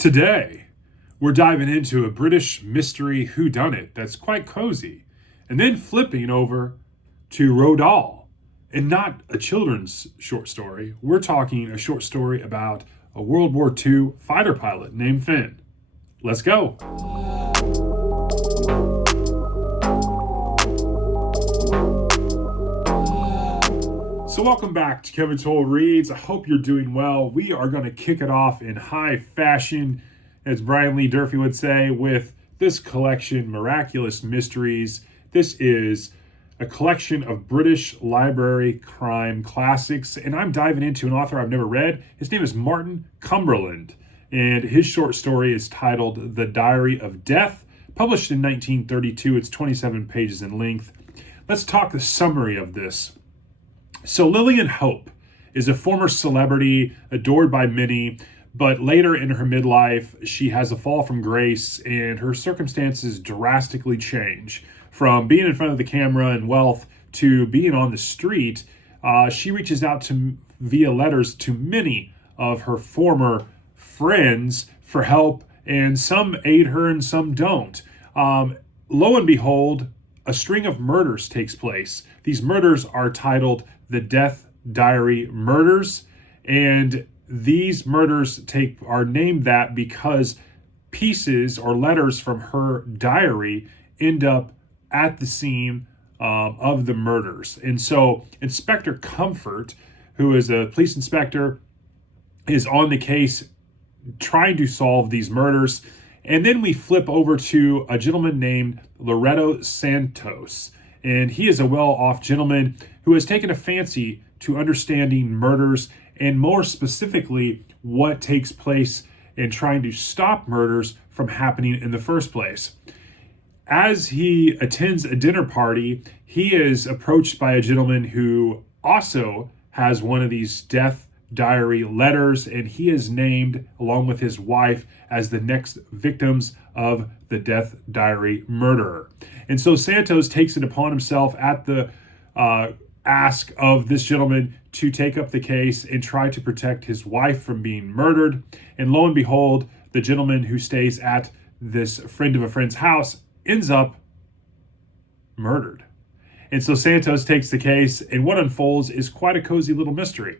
Today, we're diving into a British mystery whodunit that's quite cozy, and then flipping over to Roald Dahl, and not a children's short story. We're talking a short story about a World War II fighter pilot named Finn. Let's go. So welcome back to Kevin Toll Reads. I hope you're doing well. We are going to kick it off in high fashion, as Brian Lee Durfee would say, with this collection, Miraculous Mysteries. This is a collection of British library crime classics, and I'm diving into an author I've never read. His name is Marten, Cumberland, and his short story is titled The Diary of Death, published in 1932. It's 27 pages in length. Let's talk the summary of this. So Lillian Hope is a former celebrity adored by many, but later in her midlife, she has a fall from grace and her circumstances drastically change. From being in front of the camera and wealth to being on the street, she reaches out to via letters to many of her former friends for help, and some aid her and some don't. Lo and behold, a string of murders takes place. These murders are titled the Death Diary Murders, and these murders are named that because pieces or letters from her diary end up at the scene of the murders. And so Inspector Comfort, who is a police inspector, is on the case trying to solve these murders. And then we flip over to a gentleman named Loreto Santos. And he is a well-off gentleman who has taken a fancy to understanding murders, and more specifically, what takes place in trying to stop murders from happening in the first place. As he attends a dinner party, he is approached by a gentleman who also has one of these death diary letters, and he is named, along with his wife, as the next victims of the death diary murderer. And so Santos takes it upon himself at the ask of this gentleman to take up the case and try to protect his wife from being murdered. And lo and behold, the gentleman who stays at this friend of a friend's house ends up murdered. And so Santos takes the case, and what unfolds is quite a cozy little mystery.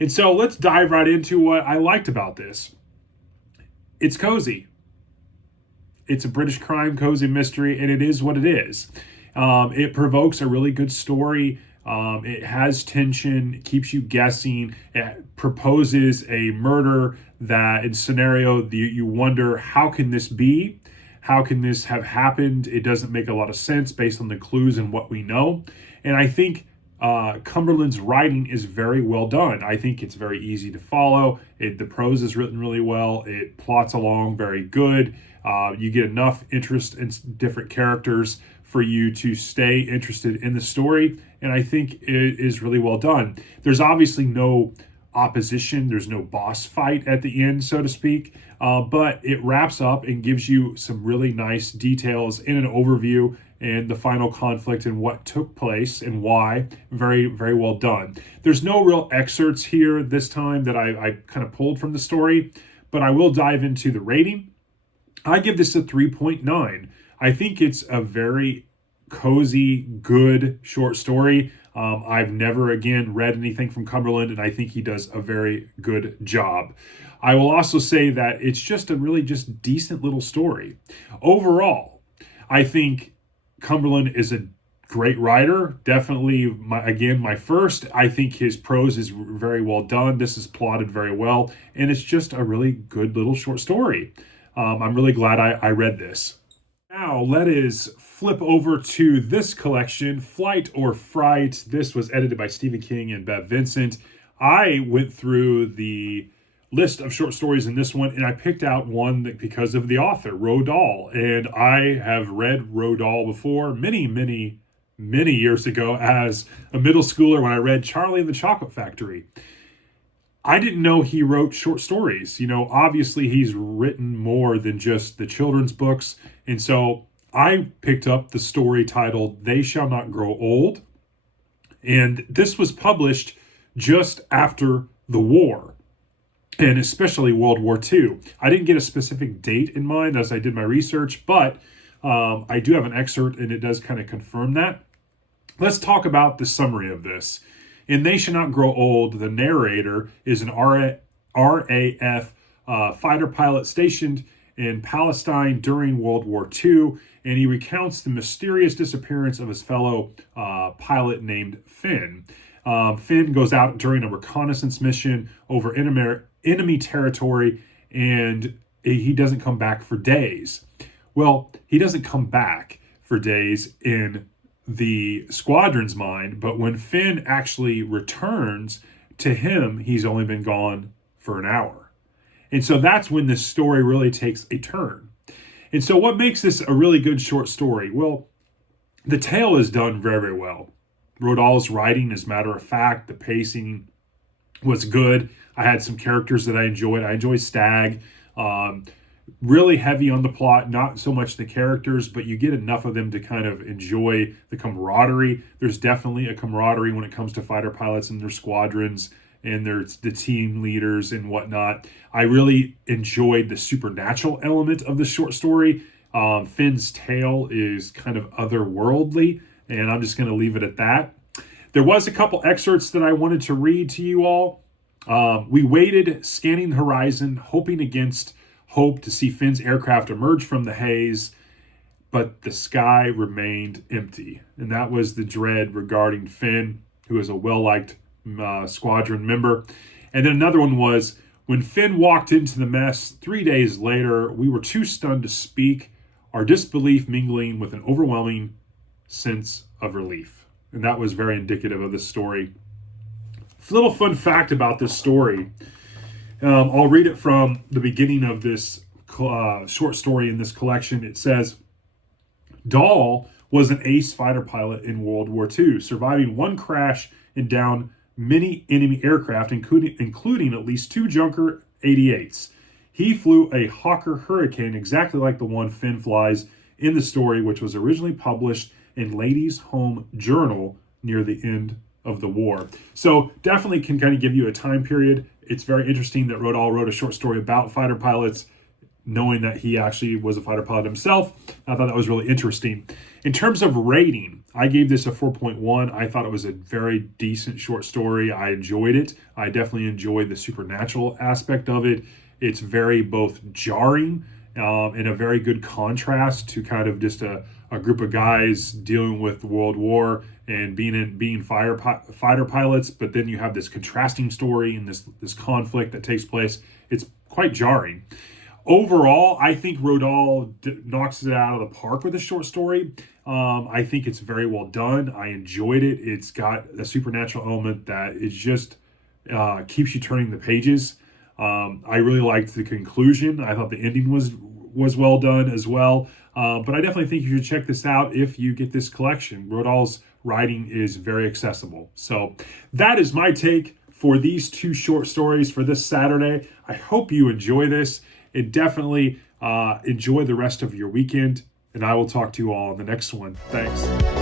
And so let's dive right into what I liked about this. It's cozy. It's a British crime cozy mystery, and it is what it is. It provokes a really good story. It has tension, keeps you guessing. It proposes a murder that in scenario you wonder, how can this be? How can this have happened? It doesn't make a lot of sense based on the clues and what we know. And I think Cumberland's writing is very well done. I think it's very easy to follow. The prose is written really well. It plots along very good. You get enough interest in different characters for you to stay interested in the story. And I think it is really well done. There's obviously no opposition. There's no boss fight at the end, so to speak. But it wraps up and gives you some really nice details in an overview and the final conflict and what took place and why. Very, very well done. There's no real excerpts here this time that I kind of pulled from the story, but I will dive into the rating. I give this a 3.9. I think it's a very cozy, good short story. I've never, again, read anything from Cumberland, and I think he does a very good job. I will also say that it's just a really just decent little story. Overall, I think Cumberland is a great writer. Definitely, my first. I think his prose is very well done. This is plotted very well, and it's just a really good little short story. I'm really glad I read this. Now, let us flip over to this collection, Flight or Fright. This was edited by Stephen King and Bev Vincent. I went through the list of short stories in this one, and I picked out one because of the author, Roald Dahl. And I have read Roald Dahl before many, many, many years ago as a middle schooler when I read Charlie and the Chocolate Factory. I didn't know he wrote short stories. Obviously he's written more than just the children's books. And so I picked up the story titled They Shall Not Grow Old. And this was published just after the war. and especially World War II. I didn't get a specific date in mind as I did my research, but I do have an excerpt and it does kind of confirm that. Let's talk about the summary of this. In They Should Not Grow Old, the narrator is an RAF fighter pilot stationed in Palestine during World War II, and he recounts the mysterious disappearance of his fellow pilot named Finn. Finn goes out during a reconnaissance mission over enemy territory, and he doesn't come back for days. Well, he doesn't come back for days in the squadron's mind, but when Finn actually returns, to him, he's only been gone for an hour. And so that's when this story really takes a turn. And so what makes this a really good short story? Well, the tale is done very, very well. Roald's writing is matter of fact. The pacing was good. I had some characters that I enjoyed. I enjoyed Stag. Really heavy on the plot, not so much the characters, but you get enough of them to kind of enjoy the camaraderie. There's definitely a camaraderie when it comes to fighter pilots and their squadrons and there's the team leaders and whatnot. I really enjoyed the supernatural element of the short story. Finn's tale is kind of otherworldly, and I'm just going to leave it at that. There was a couple excerpts that I wanted to read to you all. We waited, scanning the horizon, hoping against hope to see Finn's aircraft emerge from the haze, but the sky remained empty. And that was the dread regarding Finn, who is a well-liked squadron member. And then another one was, when Finn walked into the mess 3 days later, we were too stunned to speak, our disbelief mingling with an overwhelming sense of relief. And that was very indicative of this story. A little fun fact about this story. I'll read it from the beginning of this short story in this collection. It says, Dahl was an ace fighter pilot in World War II, surviving one crash and down many enemy aircraft, including at least 2 Junker 88s. He flew a Hawker Hurricane exactly like the one Finn flies in the story, which was originally published in Ladies' Home Journal near the end of the war. So definitely can kind of give you a time period. It's very interesting that Roald wrote a short story about fighter pilots, knowing that he actually was a fighter pilot himself. I thought that was really interesting. In terms of rating, I gave this a 4.1. I thought it was a very decent short story. I enjoyed it. I definitely enjoyed the supernatural aspect of it. It's very both jarring and a very good contrast to kind of just a group of guys dealing with World War and being fighter pilots, but then you have this contrasting story and this conflict that takes place. It's quite jarring. Overall, I think Roald knocks it out of the park with a short story. I think it's very well done. I enjoyed it. It's got a supernatural element that is just keeps you turning the pages. I really liked the conclusion. I thought the ending was well done as well. But I definitely think you should check this out if you get this collection. Roald's writing is very accessible. So that is my take for these 2 short stories for this Saturday. I hope you enjoy this and definitely enjoy the rest of your weekend. And I will talk to you all in the next one. Thanks.